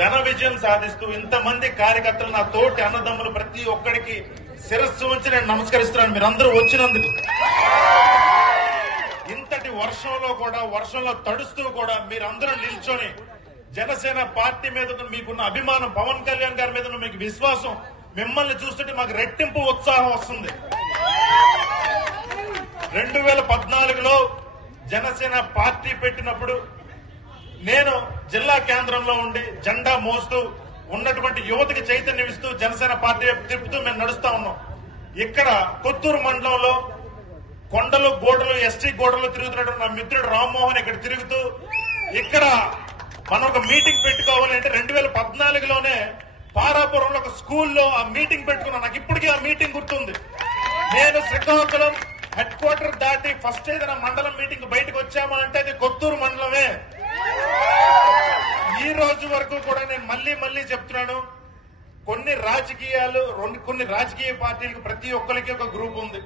ఘన విజయం సాధిస్తూ ఇంతమంది కార్యకర్తలు నా తోటి అన్నదమ్ములు ప్రతి ఒక్కడికి శిరస్సు ఉంచి నేను నమస్కరిస్తున్నాను. మీరందరూ వచ్చినందుకు. ఇంతటి వర్షంలో కూడా వర్షంలో తడుస్తూ కూడా మీరందరూ నిల్చొని జనసేన పార్టీ మీద మీకున్న అభిమానం పవన్ కళ్యాణ్ గారి మీద మీకు విశ్వాసం మిమ్మల్ని చూస్తుంటే మాకు రెట్టింపు ఉత్సాహం వస్తుంది. రెండు వేల పద్నాలుగులో జనసేన పార్టీ పెట్టినప్పుడు నేను జిల్లా కేంద్రంలో ఉండి జెండా మోస్తూ ఉన్నటువంటి యువతకి చైతన్యం ఇస్తూ జనసేన పార్టీ తిప్పుతూ మేము నడుస్తా ఉన్నాం. ఇక్కడ కొత్తూరు మండలంలో కొండలు గోడలు ఎస్టీ గోడలు తిరుగుతున్నటువంటి నా మిత్రుడు రామ్మోహన్ ఇక్కడ తిరుగుతూ ఇక్కడ మనం ఒక మీటింగ్ పెట్టుకోవాలి అంటే రెండు వేల పద్నాలుగులోనే పారాపురంలో ఒక స్కూల్లో ఆ మీటింగ్ పెట్టుకున్నాను. నాకు ఇప్పటికీ ఆ మీటింగ్ గుర్తుంది. నేను శ్రీకాకుళం హెడ్ క్వార్టర్ దాటి ఫస్ట్ ఏదైనా మండలం మీటింగ్ బయటకు వచ్చామా అంటే అది కొత్తూరు మండలమే. రోజు వరకు కూడా నేను మళ్ళీ మళ్ళీ చెప్తున్నాను కొన్ని రాజకీయాలు రెండు కొన్ని రాజకీయ పార్టీలకు ప్రతి ఒక్కరికి ఒక గ్రూప్ ఉంది.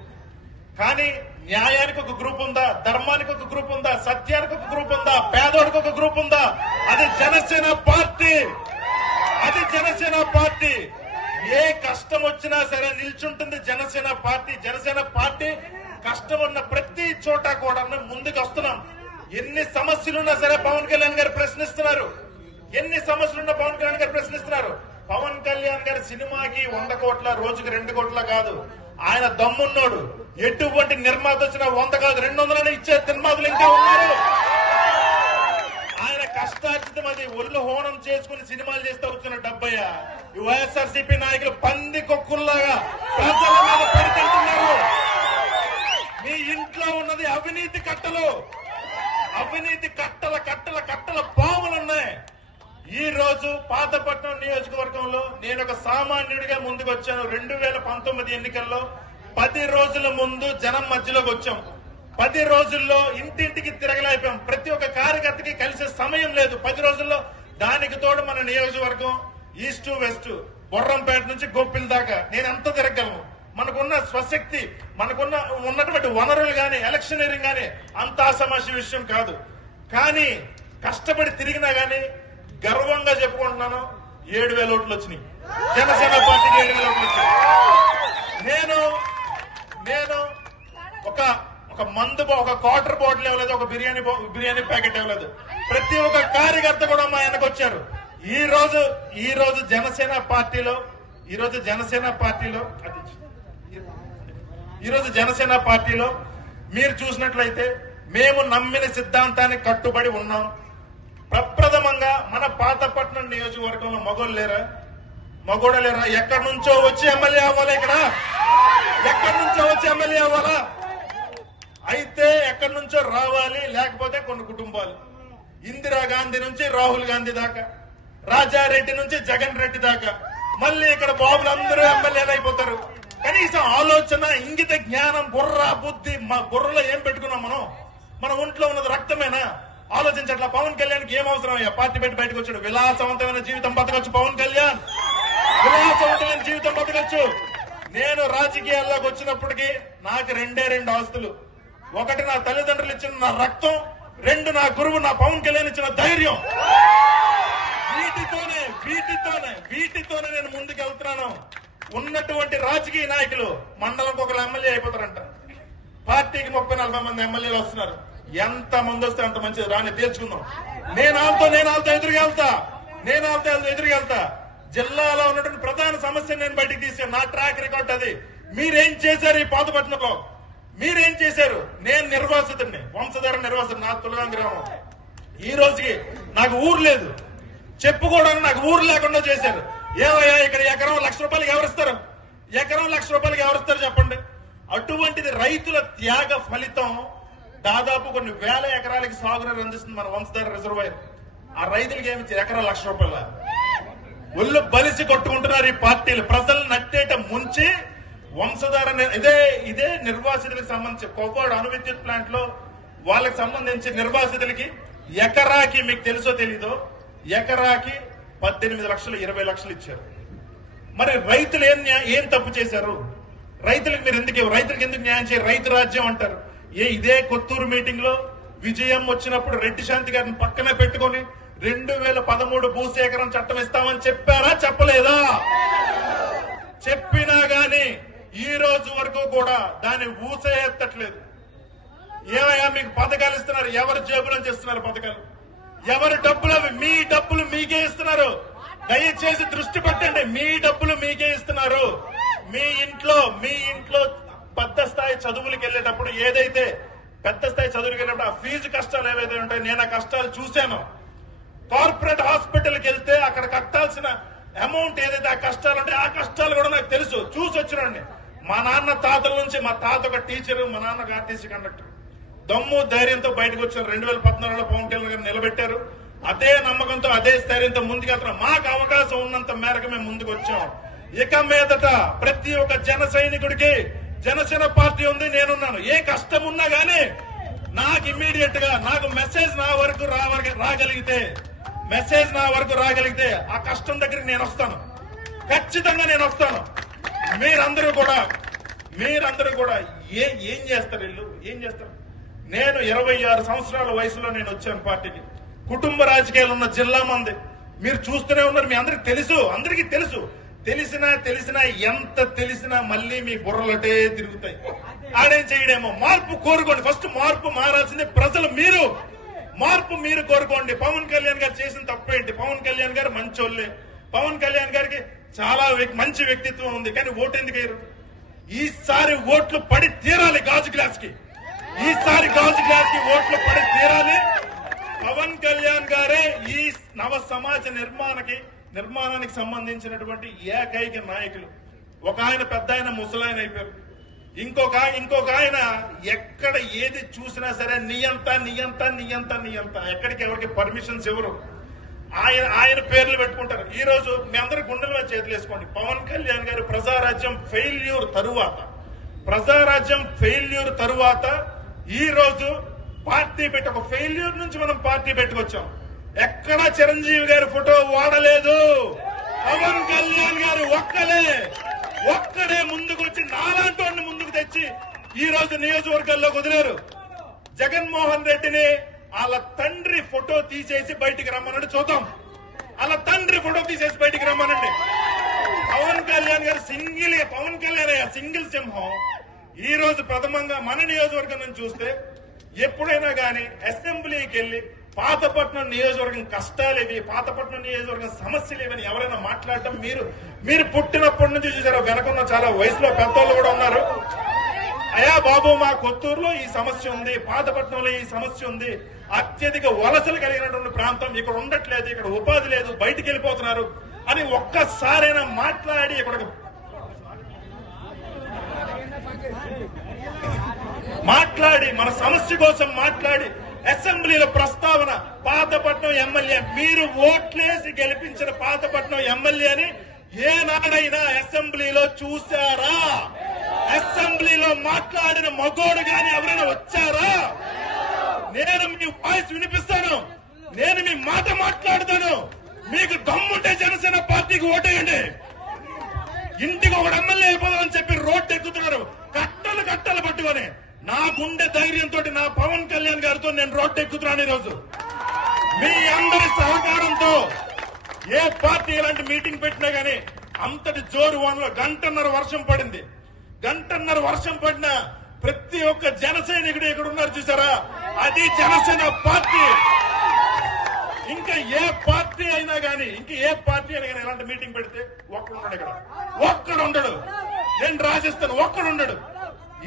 కానీ న్యాయానికి ఒక గ్రూప్ ఉందా? ధర్మానికి ఒక గ్రూప్ ఉందా? సత్యానికి ఒక గ్రూప్ ఉందా? పేదోడికి ఒక గ్రూప్ ఉందా? అది జనసేన పార్టీ! అది జనసేన పార్టీ! ఏ కష్టం వచ్చినా సరే నిల్చుంటుంది జనసేన పార్టీ. జనసేన పార్టీ కష్టం ఉన్న ప్రతి చోట కూడా ముందుకు వస్తున్నాం. ఎన్ని సమస్యలున్నా సరే పవన్ కళ్యాణ్ గారు ప్రశ్నిస్తున్నారు. ఎన్ని సమస్యలున్న పవన్ కళ్యాణ్ గారు ప్రశ్నిస్తున్నారు. పవన్ కళ్యాణ్ గారి సినిమాకి వంద కోట్ల రోజుకి రెండు కోట్ల కాదు. ఆయన దమ్మున్నోడు. ఎటువంటి నిర్మాత వచ్చినా వంద కాదు రెండు వందలని ఇచ్చే నిర్మాతలు ఇంకా ఉన్నారు. ఆయన కష్టార్జితం అది ఒళ్ళు హోనం చేసుకుని సినిమాలు చేస్తూ వచ్చిన డబ్బయ్య. ఈ వైఎస్ఆర్సీపీ నాయకులు పంది కొక్కుల్లాగా ప్రజల మీద పెడుతున్నారు మీ ఇంట్లో ఉన్నది అవినీతి కట్టలు. అవినీతి కట్టల కట్టల కట్టల పాములు ఉన్నాయి. ఈ రోజు పాతపట్నం నియోజకవర్గంలో నేను ఒక సామాన్యుడిగా ముందుకు వచ్చాను. రెండు వేల పంతొమ్మిది ఎన్నికల్లో పది రోజుల ముందు జనం మధ్యలోకి వచ్చాం. పది రోజుల్లో ఇంటింటికి తిరగలేపాం ప్రతి ఒక్క కార్యకర్తకి కలిసే సమయం లేదు. పది రోజుల్లో దానికి తోడు మన నియోజకవర్గం ఈస్ట్ వెస్ట్ బొర్రంపేట నుంచి గొప్పిల దాకా. నేను ఎంత తిరగలను మనకున్న స్వశక్తి మనకున్న ఉన్నటువంటి వనరులు గాని ఎలక్షనీరింగ్ గాని అంత సమస్య విషయం కాదు. కానీ కష్టపడి తిరిగినా గానీ గర్వంగా చెప్పుకుంటున్నాను ఏడు వేల ఓట్లు వచ్చినాయి. జనసేన పార్టీకి ఏడు వేల ఓట్లు వచ్చాయి నేను నేను ఒక ఒక మందు ఒక క్వార్టర్ బాటిల్ ఇవ్వలేదు ఒక బిర్యానీ బిర్యానీ ప్యాకెట్ ఇవ్వలేదు. ప్రతి ఒక్క కార్యకర్త కూడా మా వెనక వచ్చారు. ఈ రోజు ఈ రోజు జనసేన పార్టీలో ఈ రోజు జనసేన పార్టీలో అది ఈ రోజు జనసేన పార్టీలో మీరు చూసినట్లయితే మేము నమ్మిన సిద్ధాంతానికి కట్టుబడి ఉన్నాం. ప్రప్రథమంగా మన పాతపట్నం నియోజకవర్గంలో మగోళ్ళు లేరా? మగోడ లేరా? ఎక్కడి నుంచో వచ్చి ఎమ్మెల్యే అవ్వాలి ఇక్కడ? ఎక్కడి నుంచో వచ్చి ఎమ్మెల్యే అవ్వాలా? అయితే ఎక్కడి నుంచో రావాలి లేకపోతే కొన్ని కుటుంబాలు. ఇందిరాగాంధీ నుంచి రాహుల్ గాంధీ దాకా రాజారెడ్డి నుంచి జగన్ రెడ్డి దాకా. మళ్ళీ ఇక్కడ బాబులు అందరూ ఎమ్మెల్యేలు అయిపోతారు. కనీసం ఆలోచన ఇంగిత జ్ఞానం బుర్ర బుద్ధి మా బుర్రలో ఏం పెట్టుకున్నాం మనం? మన ఒంట్లో ఉన్నది రక్తమేనా? ఆలోచించట్ల పవన్ కళ్యాణ్ ఏం అవసరం అయ్యా? పార్టీ పెట్టి బయటకు వచ్చాడు. విలాసవంతమైన జీవితం బతకచ్చు పవన్ కళ్యాణ్. విలాసవంతమైన జీవితం బతకచ్చు. నేను రాజకీయాల్లోకి వచ్చినప్పటికీ నాకు రెండే రెండు ఆస్తులు. ఒకటి నా తల్లిదండ్రులు ఇచ్చిన నా రక్తం రెండు నా గురువు నా పవన్ కళ్యాణ్ ఇచ్చిన ధైర్యం. వీటితోనే వీటితోనే వీటితోనే నేను ముందుకు వెళ్తున్నాను ఉన్నటువంటి రాజకీయ నాయకులు మండలంకి ఒకరు ఎమ్మెల్యే అయిపోతారంట. పార్టీకి ముప్పై నలభై మంది ఎమ్మెల్యేలు వస్తున్నారు. ఎంత మంది వస్తే అంత మంచిది. రాని తేల్చుకుందాం నేను ఆల్తో నేను ఆల్తో ఎదురుగెళ్తా నేను ఆల్తో ఎదురుగెళ్తా జిల్లాలో ఉన్నటువంటి ప్రధాన సమస్య నేను బయటికి తీసాను నా ట్రాక్ రికార్డ్ అది. మీరేం చేశారు ఈ పాతపట్నంలో మీరేం చేశారు? నేను నిర్వాసితుడిని. వంశధార నిర్వాసితుడు నా తులగా గ్రామం. ఈ రోజుకి నాకు ఊరు లేదు. చెప్పుకోవడానికి నాకు ఊరు లేకుండా చేశారు. ఏవయ్యా ఇక్కడ ఎకరం లక్ష రూపాయలకి ఎవరిస్తారు ఎకరం లక్ష రూపాయలకి ఎవరిస్తారు చెప్పండి? అటువంటిది రైతుల త్యాగ ఫలితం దాదాపు కొన్ని వేల ఎకరాలకి సాగునీరు అందిస్తుంది మన వంశధార రిజర్వాయర్. ఆ రైతులకి ఏమి ఎకరా లక్ష రూపాయల? ఒళ్ళు బలిసి కొట్టుకుంటున్నారు ఈ పార్టీలు. ప్రజలు నట్టేట ముంచి వంశధార ఇదే ఇదే నిర్వాసితులకు సంబంధించి కొవ్వాడు అణు విద్యుత్ ప్లాంట్లో వాళ్ళకి సంబంధించి నిర్వాసితులకి ఎకరాకి మీకు తెలుసో తెలీదో ఎకరాకి పద్దెనిమిది లక్షలు ఇరవై లక్షలు ఇచ్చారు. మరి రైతులు ఏం ఏం తప్పు చేశారు? రైతులకు మీరు ఎందుకు రైతులకు ఎందుకు న్యాయం చేయరు రైతు రాజ్యం అంటారు. ఏ ఇదే కొత్తూరు మీటింగ్లో విజయం వచ్చినప్పుడు రెడ్డి శాంతి గారిని పక్కన పెట్టుకొని రెండు వేల పదమూడు భూసేకరణ చట్టం ఇస్తామని చెప్పారా? చెప్పలేదా? చెప్పినా గాని ఈ రోజు వరకు కూడా దాన్ని ఊసే ఎత్తట్లేదు. ఏమయ్యా మీకు పథకాలు ఇస్తున్నారు. ఎవరి జేబులను చేస్తున్నారు పథకాలు? ఎవరి డబ్బులు అవి? మీ డబ్బులు మీకే ఇస్తున్నారు. దయచేసి దృష్టి పెట్టండి. మీ డబ్బులు మీకే ఇస్తున్నారు. మీ ఇంట్లో మీ ఇంట్లో పెద్ద స్థాయి చదువులకు వెళ్ళేటప్పుడు ఏదైతే పెద్ద స్థాయి చదువులకు వెళ్ళేటప్పుడు ఆ ఫీజు కష్టాలు ఏవైతే ఉంటాయో నేను ఆ కష్టాలు చూశాను. కార్పొరేట్ హాస్పిటల్కి వెళ్తే అక్కడ కట్టాల్సిన అమౌంట్ ఏదైతే ఆ కష్టాలు ఉంటాయో ఆ కష్టాలు కూడా నాకు తెలుసు. చూసి వచ్చినండి. మా నాన్న తాతల నుంచి మా తాత ఒక టీచర్ మా నాన్న ఒక ఆర్టీసీ కండక్టర్. దమ్ము ధైర్యంతో బయటకు వచ్చారు. రెండు వేల పద్నాలుగులో పవన్ కళ్యాణ్ గారు నిలబెట్టారు. అదే నమ్మకంతో అదే స్థైర్యంతో ముందుకెళ్తున్నాం మాకు అవకాశం ఉన్నంత మేరకు మేము ముందుకు వచ్చాం. ఇక మీదట ప్రతి ఒక్క జన సైనికుడికి జనసేన పార్టీ ఉంది నేనున్నాను. ఏ కష్టం ఉన్నా గానీ నాకు ఇమ్మీడియట్గా నాకు మెసేజ్ నా వరకు రాగలిగితే మెసేజ్ నా వరకు రాగలిగితే ఆ కష్టం దగ్గరికి నేను వస్తాను. ఖచ్చితంగా నేను వస్తాను. మీరందరూ కూడా మీరందరూ కూడా ఏ ఏం చేస్తారు వీళ్ళు? ఏం చేస్తారు? నేను ఇరవై ఆరు సంవత్సరాల వయసులో నేను వచ్చాను పార్టీకి. కుటుంబ రాజకీయాలు ఉన్న జిల్లా మంది. మీరు చూస్తూనే ఉన్నారు మీ అందరికి తెలుసు అందరికీ తెలుసు. తెలిసినా తెలిసినా ఎంత తెలిసినా మళ్ళీ మీ బుర్రలటే తిరుగుతాయి. ఆడేం చేయడేమో? మార్పు కోరుకోండి. ఫస్ట్ మార్పు మారాల్సింది ప్రజలు మీరు. మార్పు మీరు కోరుకోండి. పవన్ కళ్యాణ్ గారు చేసిన తప్పేంటి? పవన్ కళ్యాణ్ గారు మంచోళ్ళే. పవన్ కళ్యాణ్ గారికి చాలా మంచి వ్యక్తిత్వం ఉంది కానీ ఓటు ఎందుకు వేయరు? ఈసారి ఓట్లు పడి తీరాలి గాజు గ్లాస్కి ఈసారి గాజు గ్లాస్కి ఓట్లు పడి తీరాలి. పవన్ కళ్యాణ్ గారే ఈ నవ సమాజ నిర్మాణకి నిర్మాణానికి సంబంధించినటువంటి ఏకైక నాయకులు. ఒక ఆయన పెద్ద ఆయన ముసలాయన అయిపోయారు. ఇంకొక ఇంకొక ఆయన ఎక్కడ ఏది చూసినా సరే నియంత నియంత నియంత నియంత ఎక్కడికి ఎవరికి పర్మిషన్స్ ఎవరు ఆయన ఆయన పేర్లు పెట్టుకుంటారు. ఈ రోజు మీ అందరి గుండెల మీద చేతులు వేసుకోండి. పవన్ కళ్యాణ్ గారు ప్రజారాజ్యం ఫెయిల్యూర్ తరువాత ప్రజారాజ్యం ఫెయిల్యూర్ తరువాత ఈ రోజు పార్టీ పెట్టి ఒక ఫెయిల్యూర్ నుంచి మనం పార్టీ పెట్టుకొచ్చాం. ఎక్కడ చిరంజీవి గారి ఫోటో వాడలేదు? పవన్ కళ్యాణ్ గారు ఒక్కలే. ఒక్కడే ముందుకు వచ్చి నాలాంటి ముందుకు తెచ్చి ఈ రోజు నియోజకవర్గాల్లో కుదిరారు జగన్మోహన్ రెడ్డిని వాళ్ళ తండ్రి ఫోటో తీసేసి బయటికి రమ్మనండి చూద్దాం. వాళ్ళ తండ్రి ఫోటో తీసేసి బయటికి రమ్మనండి. పవన్ కళ్యాణ్ గారు సింగిల్ పవన్ కళ్యాణ్ అయ్యా సింగిల్ సింహం. ఈ రోజు ప్రథమంగా మన నియోజకవర్గం నుంచి చూస్తే ఎప్పుడైనా గాని అసెంబ్లీకి వెళ్ళి పాతపట్నం నియోజకవర్గం కష్టాలేవి పాతపట్నం నియోజకవర్గం సమస్యలేవని ఎవరైనా మాట్లాడటం మీరు మీరు పుట్టినప్పటి నుంచి చూసారు వెనకున్న చాలా వయసులో పెద్దోళ్ళు కూడా ఉన్నారు. అయ్యా బాబు మా కొత్తూరులో ఈ సమస్య ఉంది పాతపట్నంలో ఈ సమస్య ఉంది. అత్యధిక వలసలు కలిగినటువంటి ప్రాంతం ఇక్కడ ఉండట్లేదు ఇక్కడ ఉపాధి లేదు బయటికి వెళ్ళిపోతున్నారు అని ఒక్కసారైనా మాట్లాడి ఇక్కడ మాట్లాడి మన సమస్య కోసం మాట్లాడి అసెంబ్లీలో ప్రస్తావన పాతపట్నం ఎమ్మెల్యే మీరు ఓట్లేసి గెలిపించిన పాతపట్నం ఎమ్మెల్యేని ఏనాడైనా అసెంబ్లీలో చూశారా? అసెంబ్లీలో మాట్లాడిన మగోడు గాని ఎవరైనా వచ్చారా? నేను మీ వాయిస్ వినిపిస్తాను. నేను మీ మాట మాట్లాడతాను. మీకు దమ్ముంటే జనసేన పార్టీకి ఓటేయండి. ఇంటికి ఒక ఎమ్మెల్యే అయిపోదామని చెప్పి రోడ్డు ఎక్కుతున్నారు కట్టలు కట్టలు పట్టుకొని నా గుండె ధైర్యంతో నా పవన్ కళ్యాణ్ గారితో నేను రోడ్డు ఈరోజు మీ అందరి సహకారంతో ఏ పార్టీ ఇలాంటి మీటింగ్ పెట్టినా గానీ అంతటి జోరు వానలో గంటన్నర వర్షం పడింది. గంటన్నర వర్షం పడినా ప్రతి ఒక్క జన సైనికుడు ఇక్కడ ఉన్నారు చూసారా? అది జనసేన పార్టీ. ఇంకా ఏ పార్టీ అయినా గానీ ఇంకా ఏ పార్టీ అయినా కానీ ఇలాంటి మీటింగ్ పెడితే ఒక్కడు ఉండడు ఇక్కడ. ఒక్కడు ఉండడు. నేను రాజస్థాన్ ఒక్కడు ఉండడు.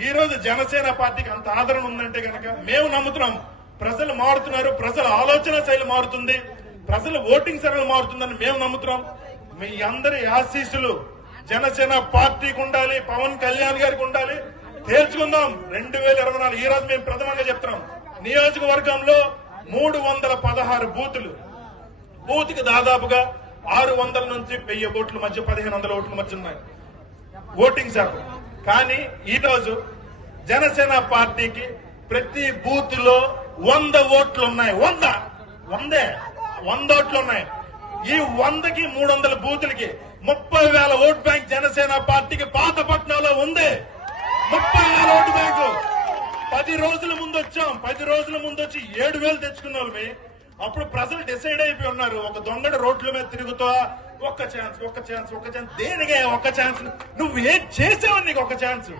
ఈ రోజు జనసేన పార్టీకి అంత ఆదరణ ఉందంటే గనక మేము నమ్ముతున్నాము ప్రజలు మారుతున్నారు ప్రజల ఆలోచన శైలి మారుతుంది ప్రజల ఓటింగ్ సరళి మారుతుందని మేము నమ్ముతున్నాం. మీ అందరి ఆశీస్సులు జనసేన పార్టీకి ఉండాలి పవన్ కళ్యాణ్ గారికి ఉండాలి. తేల్చుకుందాం. రెండు వేల ఇరవై నాలుగు ఈ రోజు మేము ప్రథమంగా చెప్తున్నాం. నియోజకవర్గంలో మూడు వందల పదహారు బూతులు. బూత్కి దాదాపుగా ఆరు వందల నుంచి వెయ్యి ఓట్ల మధ్య పదిహేను వందల ఓట్ల మధ్య ఉన్నాయి. ఓటింగ్ శాతం. కానీ ఈ రోజు జనసేన పార్టీకి ప్రతి బూత్లో వంద ఓట్లు ఉన్నాయి. వంద. వందే. వంద ఓట్లు ఉన్నాయి. ఈ వందకి మూడు వందల బూతులకి ముప్పై వేల ఓట్ బ్యాంక్ జనసేన పార్టీకి పాతపట్నంలో ఉంది. ముప్పై వేల ఓటు బ్యాంకు. పది రోజుల ముందు వచ్చాం. పది రోజుల ముందు వచ్చి ఏడు వేలు తెచ్చుకున్న వాళ్ళమి అప్పుడు ప్రజలు డిసైడ్ అయిపోయి ఉన్నారు. ఒక దొంగడు రోడ్ల మీద తిరుగుతా ఒక్క ఛాన్స్ ఒక్క ఛాన్స్ ఒక్క ఛాన్స్. దేనికే ఒక్క ఛాన్స్? నువ్వు ఏం చేసావు నీకు ఒక ఛాన్స్.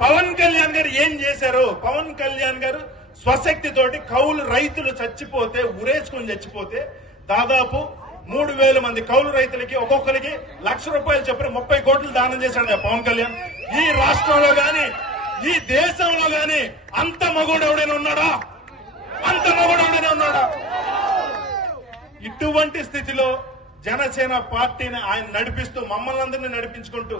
పవన్ కళ్యాణ్ గారు ఏం చేశారు? పవన్ కళ్యాణ్ గారు స్వశక్తి తోటి కౌలు రైతులు చచ్చిపోతే ఉరేసుకొని చచ్చిపోతే దాదాపు మూడు వేల మంది కౌలు రైతులకి ఒక్కొక్కరికి లక్ష రూపాయలు చెప్పిన ముప్పై కోట్లు దానం చేశాడు పవన్ కళ్యాణ్. ఈ రాష్ట్రంలో గాని ఈ దేశంలో గాని అంత మగోడు ఎవడైనా ఉన్నాడా? అంత మగోడు ఎవడైనా ఉన్నాడా? ఇటువంటి స్థితిలో జనసేన పార్టీని ఆయన నడిపిస్తూ మమ్మల్ని అందరినీ నడిపించుకుంటూ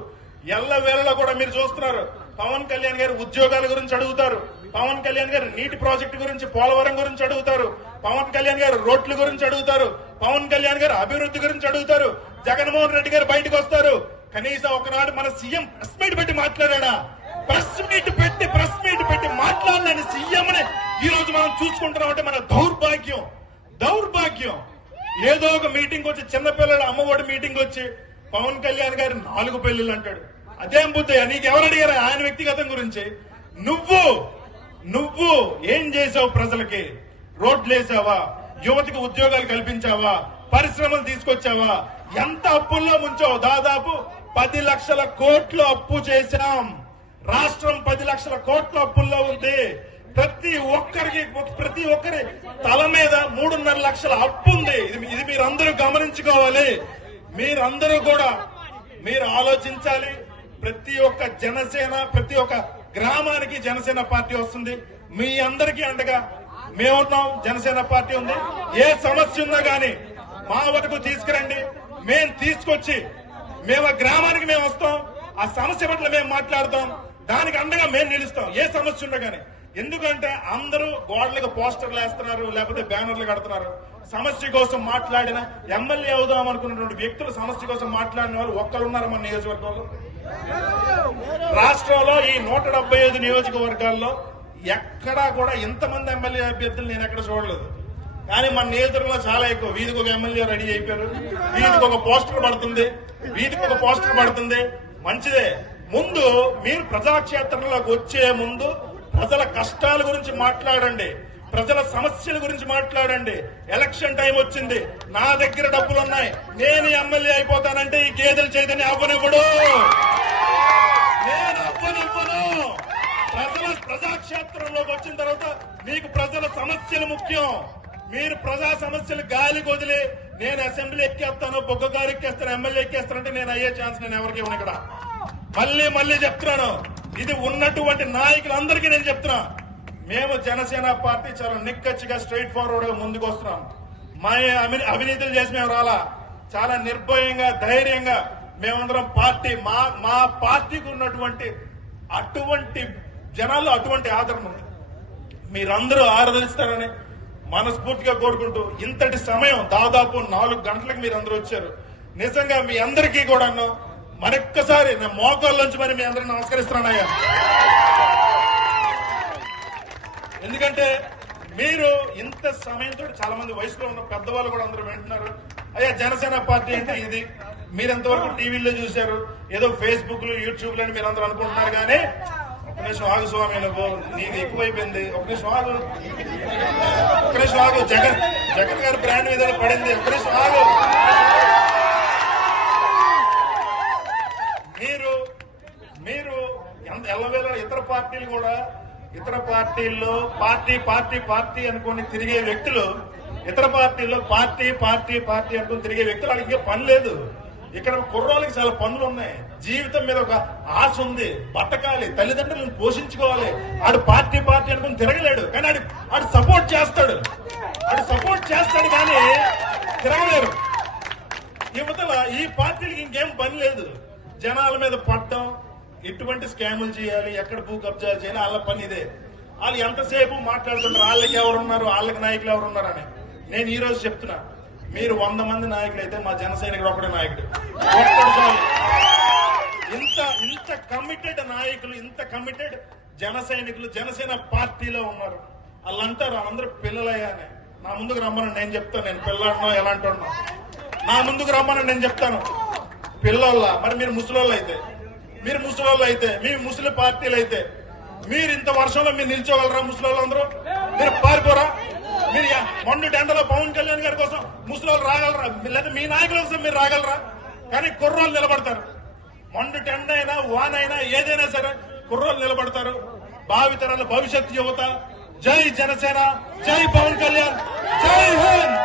ఎల్ల వేళలో కూడా మీరు చూస్తున్నారు. పవన్ కళ్యాణ్ గారు ఉద్యోగాల గురించి అడుగుతారు. పవన్ కళ్యాణ్ గారు నీటి ప్రాజెక్టు గురించి పోలవరం గురించి అడుగుతారు. పవన్ కళ్యాణ్ గారు రోడ్ల గురించి అడుగుతారు. పవన్ కళ్యాణ్ గారు అభివృద్ధి గురించి అడుగుతారు. జగన్మోహన్ రెడ్డి గారు బయటకు వస్తారు. కనీసం ఒకనాడు మన సీఎం ప్రెస్ మీట్ పెట్టి మాట్లాడా ప్రెస్ మీట్ పెట్టి ప్రెస్ మీట్ పెట్టి మాట్లాడలేని సీఎం ని ఈ రోజు మనం చూసుకుంటున్నాం అంటే మన దౌర్భాగ్యం. దౌర్భాగ్యం. ఏదో ఒక మీటింగ్ వచ్చి చిన్నపిల్లల అమ్మఒడి మీటింగ్ వచ్చి పవన్ కళ్యాణ్ గారి నాలుగు పెళ్ళిళ్ళు అంటాడు. అదేం బుద్ధయ్య నీకెవరు అడిగారా? ఆయన వ్యక్తిగతం గురించి. నువ్వు నువ్వు ఏం చేసావు ప్రజలకి? రోడ్లు వేసావా? యువతికి ఉద్యోగాలు కల్పించావా? పరిశ్రమలు తీసుకొచ్చావా? ఎంత అప్పుల్లో ముంచావు? దాదాపు పది లక్షల కోట్లు అప్పు చేశాం. రాష్ట్రం పది లక్షల కోట్ల అప్పుల్లో ఉంది. ప్రతి ఒక్కరికి ప్రతి ఒక్కరి తల మీద మూడున్నర లక్షల అప్పు ఉంది. ఇది ఇది మీరందరూ గమనించుకోవాలి. మీరందరూ కూడా మీరు ఆలోచించాలి. ప్రతి ఒక్క జనసేన ప్రతి ఒక్క గ్రామానికి జనసేన పార్టీ వస్తుంది. మీ అందరికీ అండగా మేమున్నాం జనసేన పార్టీ ఉంది. ఏ సమస్య ఉన్నా గానీ మా వరకు తీసుకురండి. మేం తీసుకొచ్చి మేము ఆ గ్రామానికి మేము వస్తాం. ఆ సమస్య పట్ల మేము మాట్లాడతాం. దానికి అండగా మేము నిలుస్తాం. ఏ సమస్య ఉన్నా గానీ. ఎందుకంటే అందరూ గోడలకు పోస్టర్లు వేస్తున్నారు లేకపోతే బ్యానర్లు కడుతున్నారు. సమస్య కోసం మాట్లాడిన ఎమ్మెల్యే అవుదాం అనుకున్నటువంటి వ్యక్తులు సమస్య కోసం మాట్లాడిన వాళ్ళు ఒక్కరున్నారు మన నియోజకవర్గంలో. రాష్ట్రంలో ఈ నూట డెబ్బై ఐదు నియోజకవర్గాల్లో ఎక్కడా కూడా ఇంతమంది ఎమ్మెల్యే అభ్యర్థులు నేను ఎక్కడ చూడలేదు. కానీ మన నియోజకవర్గంలో చాలా ఎక్కువ. వీధికి ఒక ఎమ్మెల్యే రెడీ అయిపోయారు. వీధికి ఒక పోస్టర్ పడుతుంది. వీధికి ఒక పోస్టర్ పడుతుంది. మంచిదే. ముందు మీరు ప్రజాక్షేత్రంలోకి వచ్చే ముందు ప్రజల కష్టాల గురించి మాట్లాడండి. ప్రజల సమస్యల గురించి మాట్లాడండి. ఎలక్షన్ టైం వచ్చింది. నా దగ్గర డబ్బులు ఉన్నాయి నేను ఎమ్మెల్యే అయిపోతానంటే ఈ గేదెల చేతని అవ్వనివ్వడు. నేను అవ్వనివ్వను. ప్రజల ప్రజాక్షేత్రంలోకి వచ్చిన తర్వాత మీకు ప్రజల సమస్యలు ముఖ్యం. మీరు ప్రజా సమస్యలు గాలి వదిలి నేను అసెంబ్లీ ఎక్కేస్తాను బొగ్గ గారు ఎక్కేస్తాను ఎమ్మెల్యే ఎక్కేస్తానంటే నేను అయ్యే ఛాన్స్ నేను ఎవరికి ఇవ్వను ఇక్కడ. మళ్ళీ మళ్ళీ చెప్తున్నాను. ఇది ఉన్నటువంటి నాయకులందరికీ నేను చెప్తున్నా. మేము జనసేన పార్టీ చాలా నిక్కచ్చిగా స్ట్రైట్ ఫార్వర్డ్గా ముందుకు వస్తున్నాం. మా అవి- అవినీతులు చేసి మేము రాలా. చాలా నిర్భయంగా ధైర్యంగా మేమందరం పార్టీ మా మా పార్టీకి ఉన్నటువంటి అటువంటి జనాల్లో అటువంటి ఆదరణ ఉంది. మీరందరూ ఆరాధిస్తారని మనస్ఫూర్తిగా కోరుకుంటూ ఇంతటి సమయం దాదాపు నాలుగు గంటలకు మీరందరూ వచ్చారు. నిజంగా మీ అందరికీ కూడాను మరొక్కసారి నా మోకాళ్ళ మరి మీ అందరూ నమస్కరిస్తున్నానయ్యా. ఎందుకంటే మీరు ఇంత సమయంతో చాలా మంది వయసులో ఉన్న పెద్దవాళ్ళు కూడా అందరూ వింటున్నారు. అయ్యా జనసేన పార్టీ అంటే ఇది. మీరెంతవరకు టీవీలో చూశారు? ఏదో ఫేస్బుక్లో యూట్యూబ్లో మీరు అందరూ అనుకుంటున్నారు కానీ ఒక నిమిషం ఆగు స్వామి నీది ఎక్కువైపోయింది. ఒక నిమిషం ఆగు. ఒక నిమిషం ఆగు. జగన్ జగన్ గారి బ్రాండ్ మీద పడింది. ఒక నిమిషం ఆగు. మీరు మీరు ఎంత ఎల్లవేళ ఇతర పార్టీలు కూడా ఇతర పార్టీల్లో పార్టీ పార్టీ పార్టీ అనుకుని తిరిగే వ్యక్తులు ఇతర పార్టీల్లో పార్టీ పార్టీ పార్టీ అనుకుని తిరిగే వ్యక్తులు వాళ్ళకి ఇంకా పని లేదు. ఇక్కడ కుర్రోళ్ళకి చాలా పనులు ఉన్నాయి. జీవితం మీద ఒక ఆశ ఉంది. బతకాలి. తల్లిదండ్రులను పోషించుకోవాలి. ఆడు పార్టీ పార్టీ అనుకుని తిరగలేడు. కానీ ఆడు ఆడు సపోర్ట్ చేస్తాడు. ఆడు సపోర్ట్ చేస్తాడు కానీ తిరగలేరు యువతల ఈ పార్టీలకి ఇంకేం పని లేదు. జనాల మీద పడటం ఎటువంటి స్కాములు చేయాలి ఎక్కడ భూ కబ్జాలు చేయాలి వాళ్ళ పని ఇదే. వాళ్ళు ఎంతసేపు మాట్లాడుతున్నారు వాళ్ళకి ఎవరున్నారు? వాళ్ళకి నాయకులు ఎవరున్నారని. నేను ఈ రోజు చెప్తున్నా మీరు వంద మంది నాయకులు అయితే మా జనసైనికుడు ఒకడే నాయకుడు. ఇంత ఇంత కమిటెడ్ నాయకులు ఇంత కమిటెడ్ జన సైనికులు జనసేన పార్టీలో ఉన్నారు. వాళ్ళు అంటారు అందరూ పిల్లలయ్యా అని. నా ముందుకు రమ్మని నేను చెప్తాను. నేను పిల్లాడినో ఎలాంటి నా ముందుకు రమ్మని నేను చెప్తాను. పిల్లోళ్ళ మరి మీరు ముసలోళ్ళు అయితే మీరు ముసలి అయితే మీ ముసలి పార్టీలు అయితే మీరు ఇంత వర్షంలో మీరు నిల్చోగలరా ముసలి అందరూ మీరు పారిపోరా? మీరు యా- మొండు టెండలో పవన్ కళ్యాణ్ గారి కోసం ముసలోళ్ళు రాగలరా? లేదా మీ నాయకుల కోసం మీరు రాగలరా? కానీ కుర్రోళ్ళు నిలబడతారు. మొండు టెండ అయినా వాన్ అయినా ఏదైనా సరే కుర్రోళ్ళు నిలబడతారు. భావితరాల భవిష్యత్ యువత. జై జనసేన జై పవన్ కళ్యాణ్ జై హింద్!